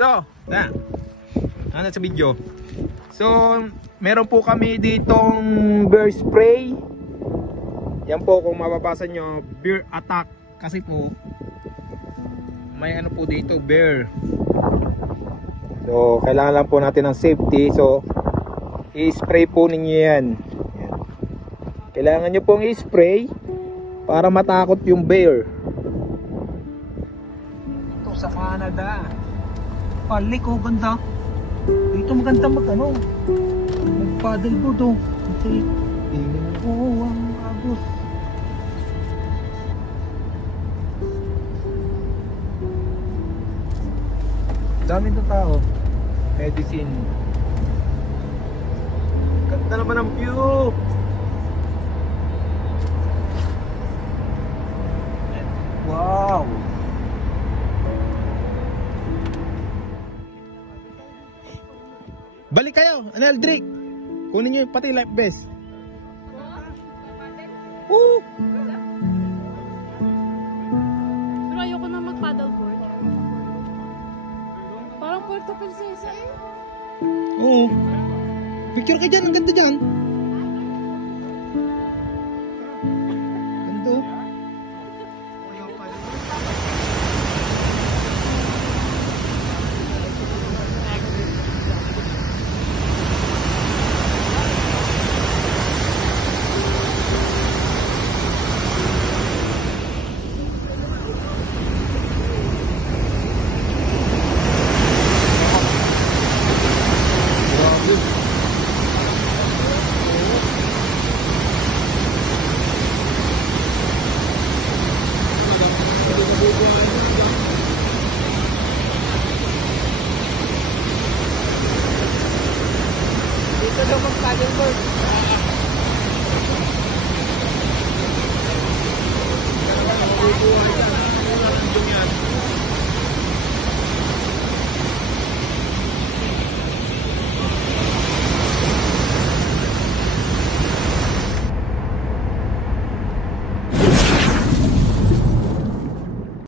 So, ano sa video? So, meron po kami ditong bear spray. Yan po, kung mababasa nyo, bear attack. Kasi po, may ano po dito, bear. So, kailangan lang po natin ng safety. So, i-spray po ninyo yan. Kailangan nyo pong i-spray para matakot yung bear. Ito sa Canada. Palik, oh, ganda. Dito maganda mag-paddleboard, oh. Kasi, oh, ang agos. Dami ng tao. Medicine. Ganda naman ang view. Wow. Balik kayo, Aneldrick. Kunin nyo pati life vest. Pero ayoko na mag-paddleboard. Parang Puerto Princesa eh. Oo. Picture ka dyan, ang ganda dyan.